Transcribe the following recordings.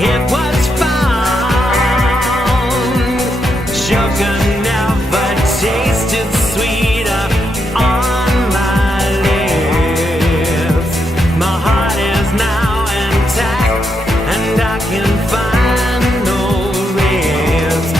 it was found. Sugar never tasted sweeter on my lips. My heart is now intact, and I can find no rest.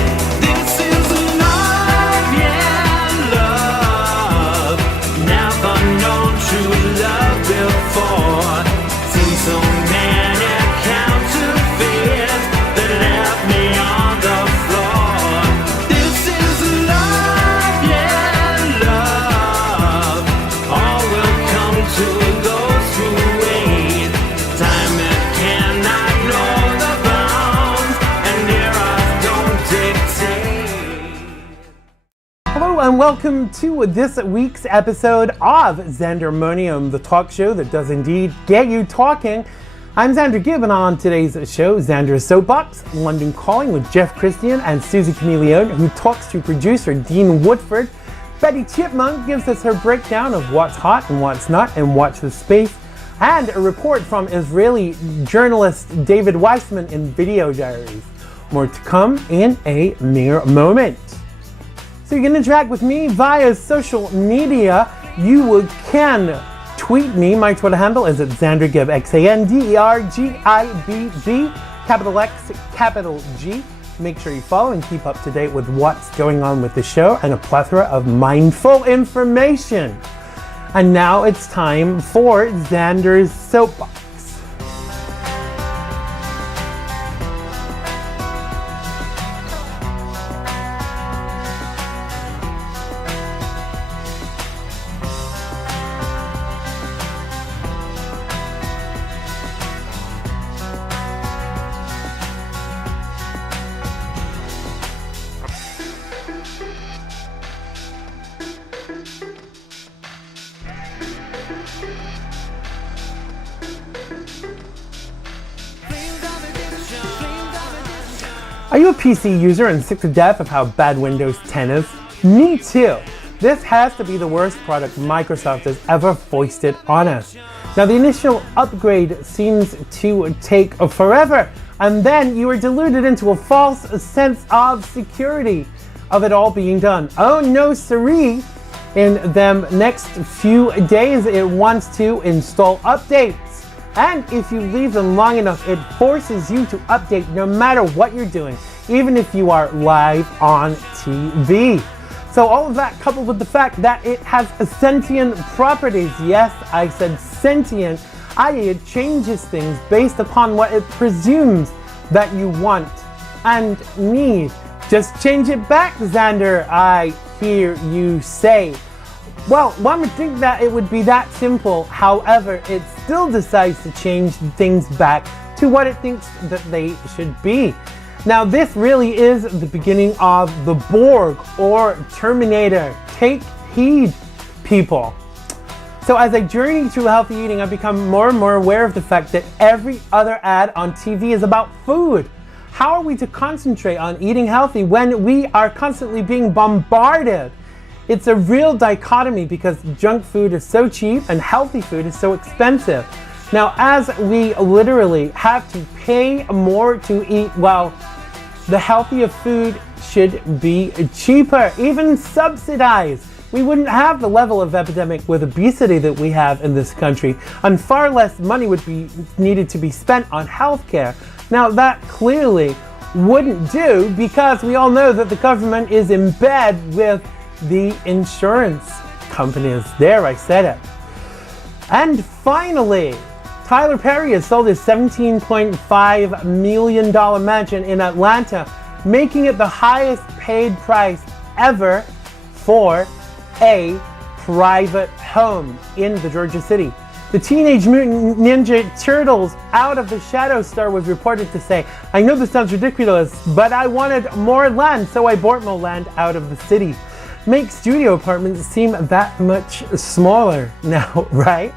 This is love, yeah, love. Never known true love before. Seen so many counterfeits that left me on the floor. This is love, yeah, love. All will come to those who wait. Time it cannot know the bounds, and eras don't dictate. Hello and welcome to this week's episode of Xandermonium, the talk show that does indeed get you talking. I'm Xander Gibb, and on today's show, Xander's Soapbox, London Calling with Jeff Kristian and Soozi Chameleone, who talks to producer Dean Woodford. Betty Chipmonk gives us her breakdown of what's hot and what's not and watch the space, and a report from Israeli journalist David Weissman in Video Diaries. More to come in a mere moment. So you can interact with me via social media. You can tweet me. My Twitter handle is at Xander Gibb, XanderGibb, capital X, capital G. Make sure you follow and keep up to date with what's going on with the show and a plethora of mindful information. And now it's time for Xander's Soapbox. Are you a PC user and sick to death of how bad Windows 10 is? Me too. This has to be the worst product Microsoft has ever foisted on us. Now the initial upgrade seems to take forever, and then you are deluded into a false sense of security of it all being done. Oh no siree! In them next few days it wants to install updates. And if you leave them long enough, it forces you to update no matter what you're doing, even if you are live on TV. So all of that coupled with the fact that it has sentient properties, yes, I said sentient, i.e. it changes things based upon what it presumes that you want and need. Just change it back, Xander, I hear you say. Well, one would think that it would be that simple. However, it still decides to change things back to what it thinks that they should be. Now, this really is the beginning of the Borg or Terminator. Take heed, people. So as I journey through healthy eating, I've become more and more aware of the fact that every other ad on TV is about food. How are we to concentrate on eating healthy when we are constantly being bombarded? It's a real dichotomy because junk food is so cheap and healthy food is so expensive. Now, as we literally have to pay more to eat, well, the healthier food should be cheaper, even subsidized. We wouldn't have the level of epidemic with obesity that we have in this country, and far less money would be needed to be spent on healthcare. Now, that clearly wouldn't do because we all know that the government is in bed with the insurance companies. There, I said it. And finally, Tyler Perry has sold his $17.5 million mansion in Atlanta, making it the highest paid price ever for a private home in the Georgia city. The Teenage Mutant Ninja Turtles Out of the Shadow star was reported to say, "I know this sounds ridiculous, but I wanted more land, so I bought more land out of the city." Make studio apartments seem that much smaller now, right?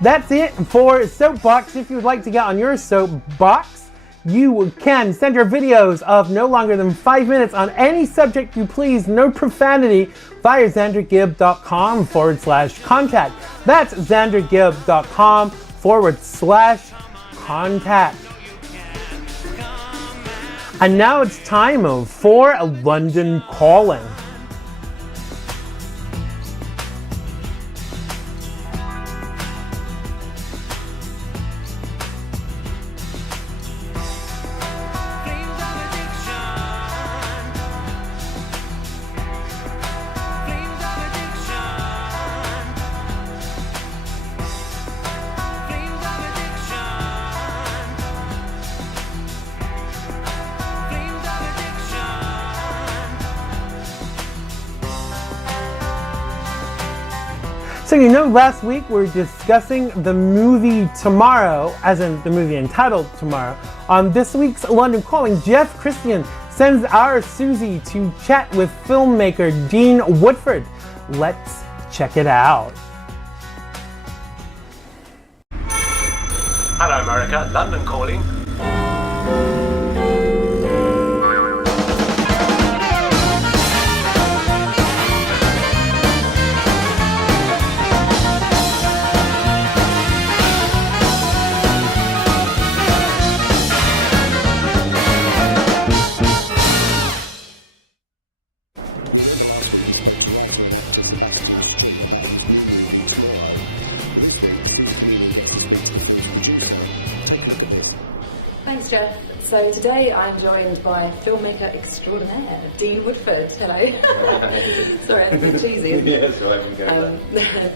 That's it for Soapbox. If you would like to get on your soapbox, you can send your videos of no longer than 5 minutes on any subject you please, no profanity, via Xandergibb.com/contact. That's Xandergibb.com/contact. And now it's time for a London Calling. So you know, last week we were discussing the movie Tomorrow, as in the movie entitled Tomorrow. On this week's London Calling, Kristian sends our Soozi to chat with filmmaker Dean Woodford. Let's check it out. Hello America, London Calling. Thanks, Jeff. So today I'm joined by filmmaker extraordinaire, Dean Woodford. Hello. Sorry, I'm a bit cheesy. Yeah, so I can go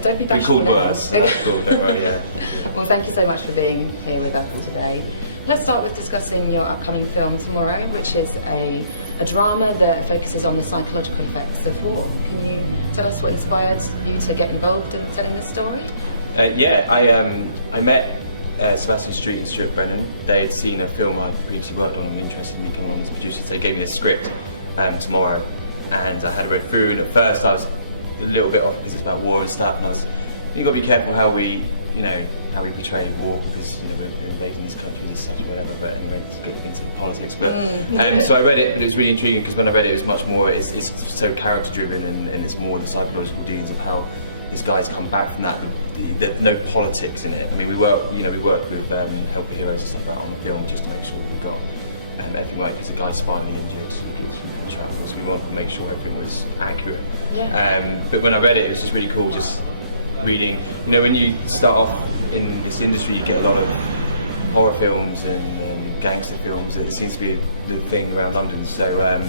don't be bashful. cool burst. That's cool, don't worry, yeah. Well, thank you so much for being here with us today. Let's start with discussing your upcoming film Tomorrow, which is a drama that focuses on the psychological effects of war. Can you tell us what inspired you to get involved in telling this story? I met Sebastian Street and Stuart Brennan. They had seen a film I'd previously worked on, The Interesting Weekend on as producers. They gave me a script Tomorrow, and I had read through, and at first I was a little bit off because it's about war and stuff, and you've got to be careful how we portray war, because we're invading these countries and whatever, but anyway, it's good into politics. But so I read it, and it was really intriguing, because when I read it, it was much more, it's so character driven, and it's more the psychological dealings of how these guys come back from that. There's no politics in it. I mean, we work with helper heroes and stuff like that on the film, just to make sure we've got everything right, because the guys finally injured, travels. We want to make sure everything was accurate. Yeah. But when I read it, it was just really cool, just reading. When you start off in this industry, you get a lot of horror films and gangster films. It seems to be the thing around London. So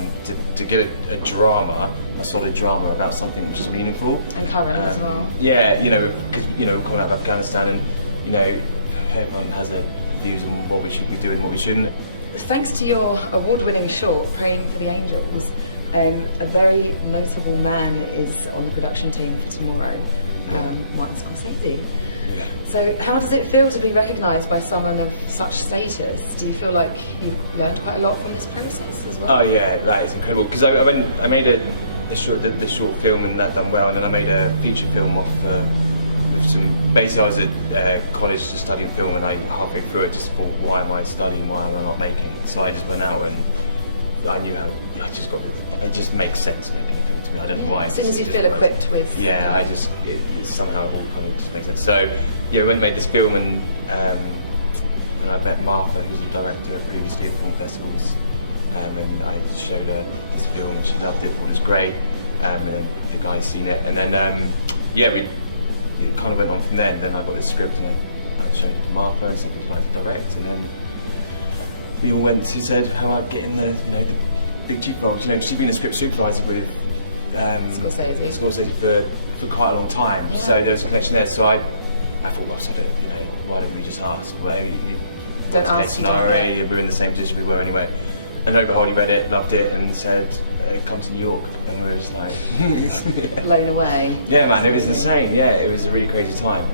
to get a drama, a solid drama about something which is meaningful And current as well. Yeah, coming out of Afghanistan, and everyone has their views on what we should be doing, what we shouldn't. Thanks to your award-winning short, Praying for the Angels, a very notable man is on the production team for Tomorrow, Martin Scorsese. Yeah. So how does it feel to be recognised by someone of such status? Do you feel like you've learned quite a lot from this process as well? Oh yeah, that is incredible. Because I made the short film, and that done well, and then I made a feature film off basically I was at college studying film, and I halfway through it just thought, why am I studying, why am I not making it? So I just went out, and I knew how, it just makes sense to me. I don't know why. As soon as you feel equipped with... Yeah, somehow it all kind of makes sense. So yeah, we went and made this film, and I met Martha, who's the director of previously at film festivals, and I just showed her this film, and she loved it, thought it was great, and then the guy's seen it, and then it kind of went on from then. Then I got this script, and I showed it to Martha, and said, "Like, direct," and then we all went. She said how I'd get in the big cheap roles. She'd been a script supervisor with Scorsese for quite a long time, so there was a connection there. So I thought, well, why don't we just ask? Well, Don't ask. We were in the same position we were anyway. And lo and behold, he read it, loved it, and said, "Come to New York." And we were just like blown away. Yeah, man, it was insane. Yeah, it was a really crazy time.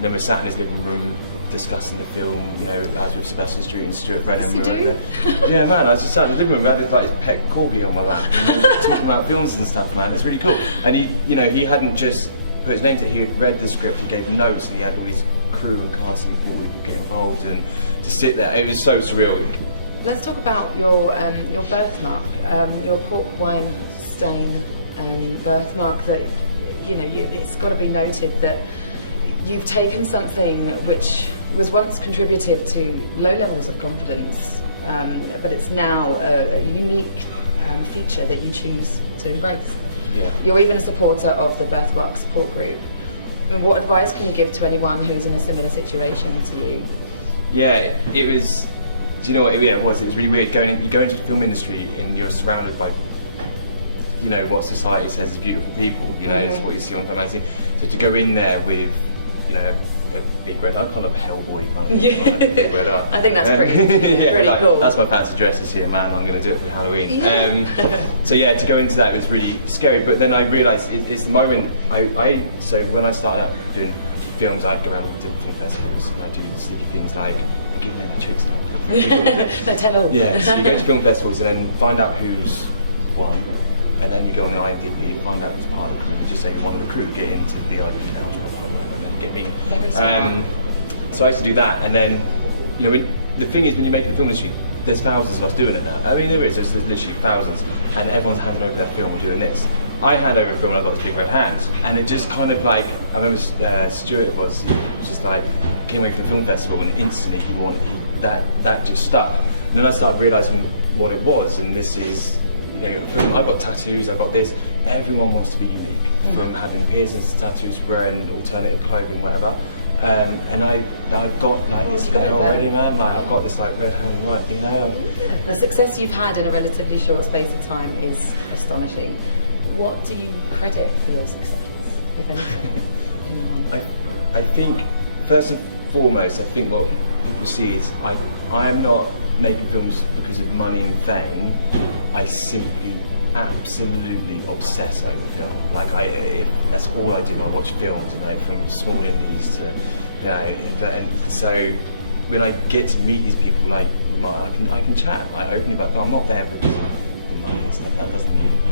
Then we sat in his living room discussing the film, I was with Sebastian Street and Stuart Brennan. Yeah, man, I just sat in the living room, I had this pet corgi on my lap, and talking about films and stuff, man. It's really cool. And he hadn't just put his name to it, he had read the script and gave notes, and he had all these crew and casting people who would get involved, and to sit there, it was so surreal. Let's talk about your birthmark, your pork wine stain birthmark. That it's got to be noted that you've taken something which was once contributed to low levels of confidence but it's now a unique feature that you choose to embrace. Yeah. You're even a supporter of the Birthmark support group. And what advice can you give to anyone who's in a similar situation to you? Yeah, it was. Do you know what it was? It was really weird going into the film industry and you're surrounded by, you know, what society says are beautiful people. You know, it's what you see on film magazine. But to go in there with, you know, a big red, I call it a Hellboy kind of thing, like, big red up. I think that's pretty cool. That's my fancy dress this year, man. I'm going to do it for Halloween. So yeah, to go into that was really scary. But then I realised it's the moment. So when I started out doing films, I'd go around to film festivals. And I do see things like They tell all. Yeah, so you go to film festivals and then find out who's won, and then you go on the IMDb and find out who's part of the crew. You just say you want to recruit, get into the IMDb and then get me. So I used to do that, and then, you know, the thing is when you make a film industry, there's thousands of us doing it now. I mean, there's literally thousands, and everyone's handing over their film and doing this. I hand over a film and I've got the big red hands, and it just kind of like, I remember Stuart was just like, came away from the film festival and instantly he wanted that just stuck. And then I started realising what it was, and this is, you know, I've got tattoos, I've got this. Everyone wants to be unique, from having piercings to tattoos, wearing alternative clothing, whatever. And I've got like this thing already, man. Like I've got this like red hand, right? You know, the success you've had in a relatively short space of time is astonishing. What do you credit for your success? If anything? I think first and foremost, I think what you see is I am not making films because of money and fame. I simply absolutely obsess over film. Like that's all I do. I watch films, and from small indies to, you know, and so when I get to meet these people, like I can chat, like openly, but I'm not there for money. It's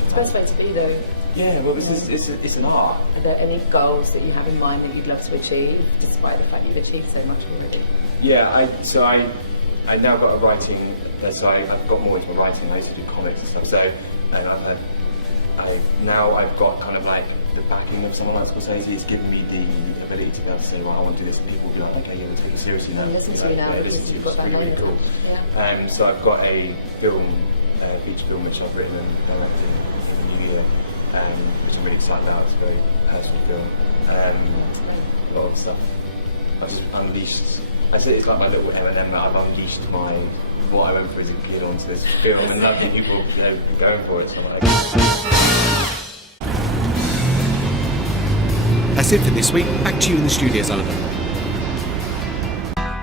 the best way to be, though. Yeah, well, it's an art. Are there any goals that you have in mind that you'd love to achieve, despite the fact you've achieved so much already? Yeah, I now got a writing. So I've got more into my writing. I used to do comics and stuff. So, and I've got kind of like the backing of someone like Scorsese. It's given me the ability to be able to say, well, I want to do this, and people will be like, okay, yeah, let's take it seriously now. Listen to you now, because you've got that really cool. Yeah. So I've got a film, feature film which I've written and directed in the new year, which I'm really excited about. It's a very personal film. A lot of stuff. I just unleashed. I say it's like my little M&M that I've unleashed what I went through as a kid onto this film, and nothing people, you know, going for it. So like. That's it for this week. Back to you in the studio, Xander.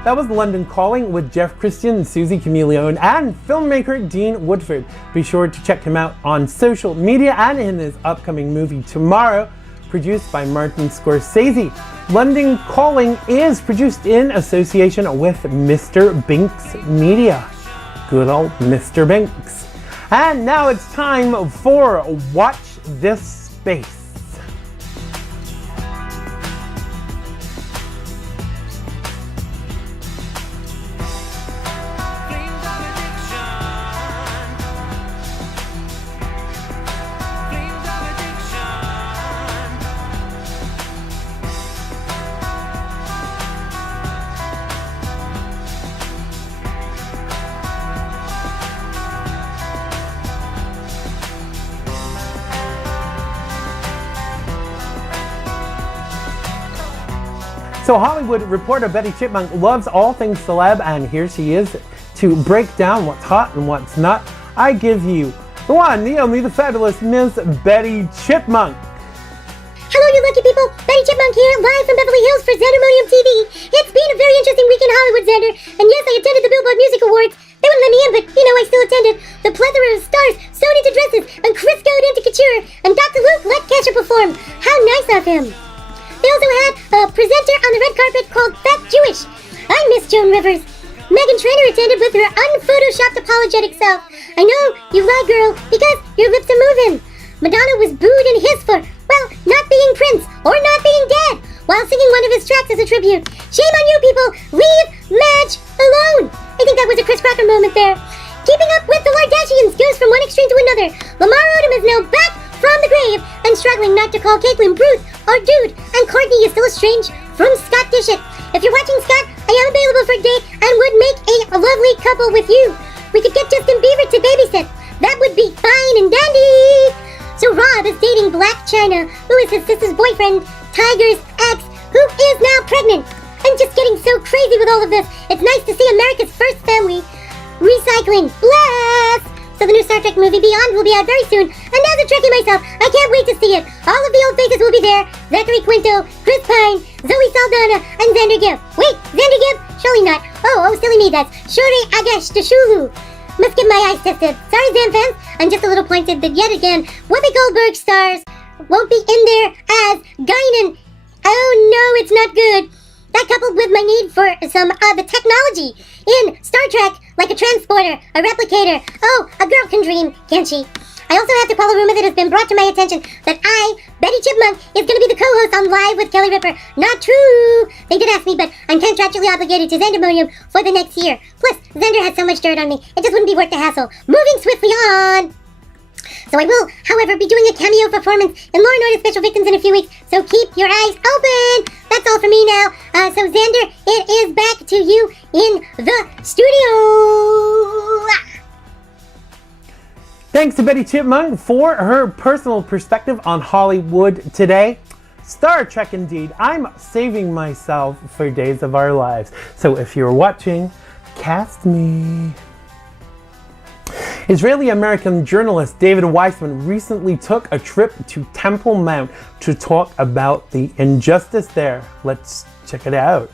That was London Calling with Jeff Kristian, Soozi, Chameleone, and filmmaker Dean Woodford. Be sure to check him out on social media and in his upcoming movie Tomorrow, produced by Martin Scorsese. London Calling is produced in association with Mr. Binks Media. Good old Mr. Binks. And now it's time for Watch This Space. So Hollywood reporter Betty Chipmonk loves all things celeb, and here she is to break down what's hot and what's not. I give you the one, the only, the fabulous Miss Betty Chipmonk. Hello, you lucky people. Betty Chipmonk here, live from Beverly Hills for Xandermonium TV. It's been a very interesting week in Hollywood, Xander. And yes, I attended the Billboard Music Awards. They wouldn't let me in, but, you know, I still attended. The plethora of stars sewed into dresses, and Chris going into couture, and Dr. Luke let Kesha perform. How nice of him. They also had a presenter on the red carpet called Fat Jewish. I miss Joan Rivers. Meghan Trainor attended with her unphotoshopped apologetic self. I know, you lie, girl, because your lips are moving. Madonna was booed and hissed for, well, not being Prince or not being dead while singing one of his tracks as a tribute. Shame on you people. Leave Madge alone. I think that was a Chris Crocker moment there. Keeping up with the Kardashians goes from one extreme to another. Lamar Odom is now back from the grave and struggling not to call Caitlyn Bruce or dude, and Courtney is still estranged from Scott Dishit. If you're watching, Scott, I am available for a date and would make a lovely couple with you. we could get Justin Bieber to babysit. That would be fine and dandy. So Rob is dating Black China, who is his sister's boyfriend, Tiger's ex, who is now pregnant. I'm just getting so crazy with all of this. It's nice to see America's first family recycling. Bless! So the new Star Trek movie Beyond will be out very soon. And as a Trekkie myself, I can't wait to see it. All of the old faces will be there. Zachary Quinto, Chris Pine, Zoe Saldana, and Xander Gibb. Wait, Xander Gibb? Surely not. Oh, silly me, that's Shuri Agash Deshulu. Must get my eyes tested. Sorry, Zan fans. I'm just a little pointed that yet again, Whoopi Goldberg stars won't be in there as Guinan. Oh no, it's not good. That coupled with my need for some the technology in Star Trek, like a transporter, a replicator. Oh, a girl can dream, can't she? I also have to quell a rumor that has been brought to my attention that I, Betty Chipmonk, is going to be the co-host on Live with Kelly Ripa. Not true! They did ask me, but I'm contractually obligated to Xandermonium for the next year. Plus, Xander has so much dirt on me, it just wouldn't be worth the hassle. Moving swiftly on! So I will, however, be doing a cameo performance in Law & Order Special Victims in a few weeks, so keep your eyes open! That's all for me now. So Xander, it is back to you in the studio! Thanks to Betty Chipmonk for her personal perspective on Hollywood today. Star Trek indeed. I'm saving myself for Days of Our Lives. So if you're watching, cast me. Israeli-American journalist David Weissman recently took a trip to Temple Mount to talk about the injustice there. Let's check it out.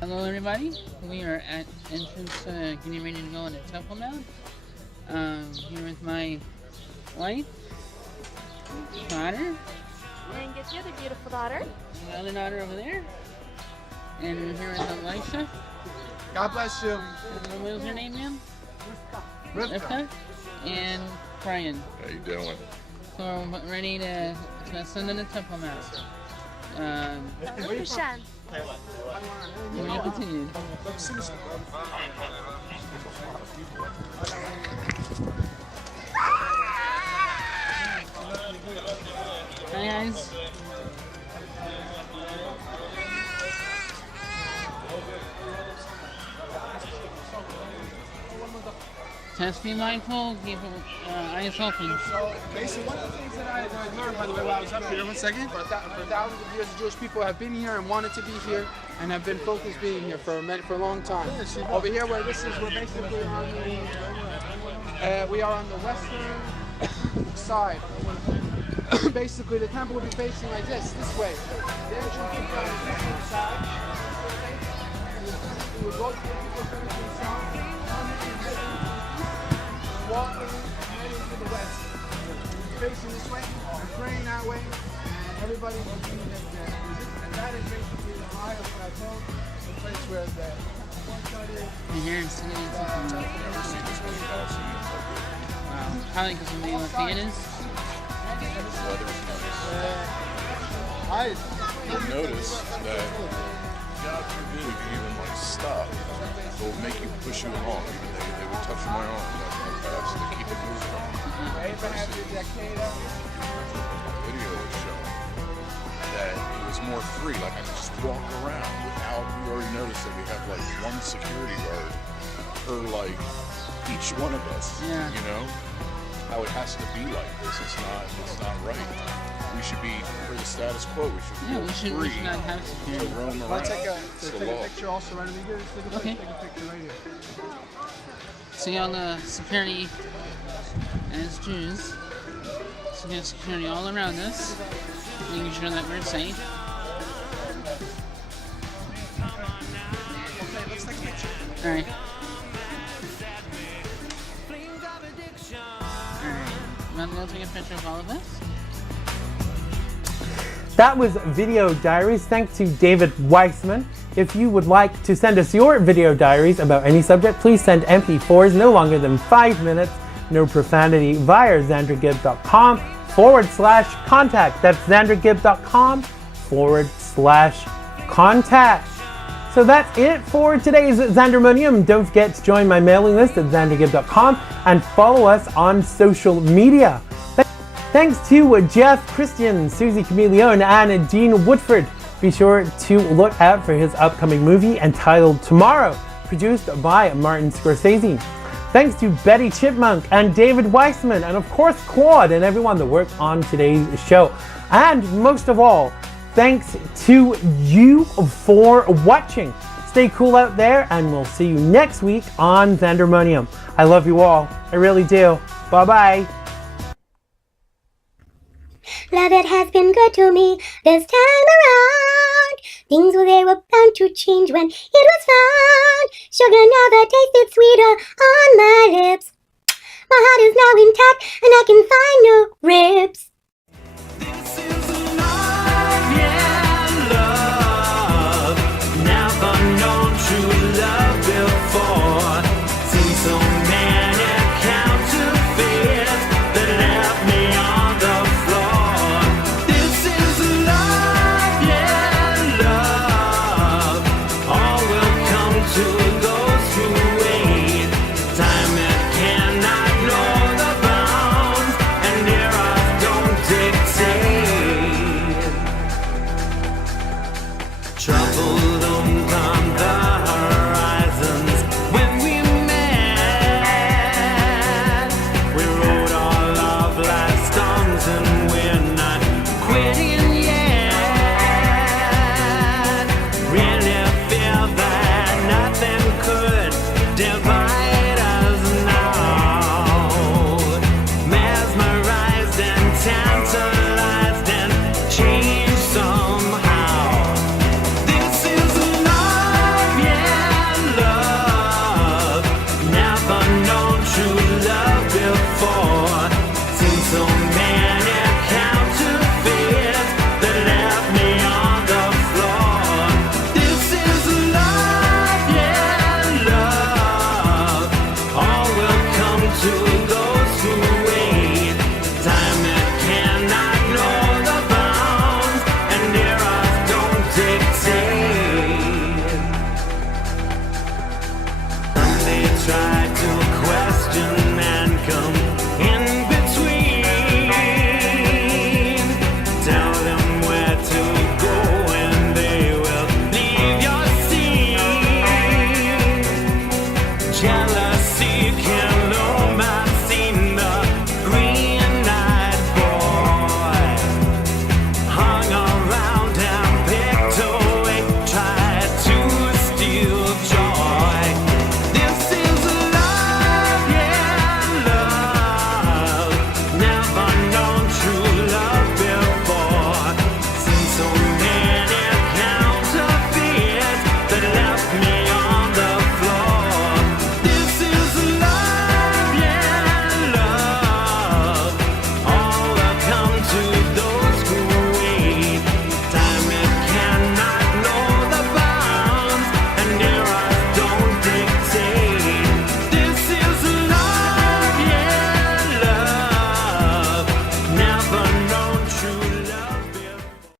Hello everybody, we are at entrance getting ready to go into Temple Mount. Here with my wife, daughter, And get the other beautiful daughter. the other daughter over there, and here is Elisha. God bless you. And what was her name, ma'am? Rivka. And Brian. How you doing? So we're ready to ascend into Temple Mount. Kristian. We're going to continue. Hi guys. Test be mindful, keep eyes open. So, basically, one of the things that I learned, by the way, while I was up here, 1 second, for thousands of years, the Jewish people have been here and wanted to be here, and have been focused being here for a long time. Over here, where this is, we're basically on the, we are on the western side. Basically, the temple will be facing like this way. The entrance will be on the western side. We will go to the people facing south. Walking heading to the west. Facing this way, and praying that way, and everybody will be like that. And that is basically the Ohio Plateau, the place where the And here it's sitting in Temple Mount. Wow. Probably because of the theaters. I You'll notice that, God forbid, if you even like stop, they'll make you push you along. Even they would touch my arm that fast to keep it moving. Video was showing that it was more free. Like I could just walk around without. We already noticed that we have like one security guard per like each one of us. Yeah. You know how it has to be like this. It's not right. We should be for the status quo. We should feel We free should not have to security. roam I'll around. take a It's the take a law. picture also right over here. Okay. Take a picture right here. See all the security as Jews. So we have security all around us, making sure that we're safe. Okay, let's take a picture. Alright. Alright. You want to go take a picture of all of us? That was Video Diaries. Thanks to David Weissman. If you would like to send us your video diaries about any subject, please send MP4s no longer than 5 minutes, no profanity, via Xandergibb.com/contact. That's Xandergibb.com/contact. So that's it for today's Xandermonium. Don't forget to join my mailing list at Xandergibb.com and follow us on social media. Thanks to Jeff, Kristian, Soozi, Chameleone, and Dean Woodford. Be sure to look out for his upcoming movie entitled Tomorrow, produced by Martin Scorsese. Thanks to Betty Chipmonk and David Weissman, and of course Claude and everyone that worked on today's show. And most of all, thanks to you for watching. Stay cool out there, and we'll see you next week on Xandermonium. I love you all. I really do. Bye-bye. Love, it has been good to me this time around. Things they were bound to change when it was found. Sugar never tasted sweeter on my lips. My heart is now intact and I can find no ribs. This is love, yeah, love. Never know.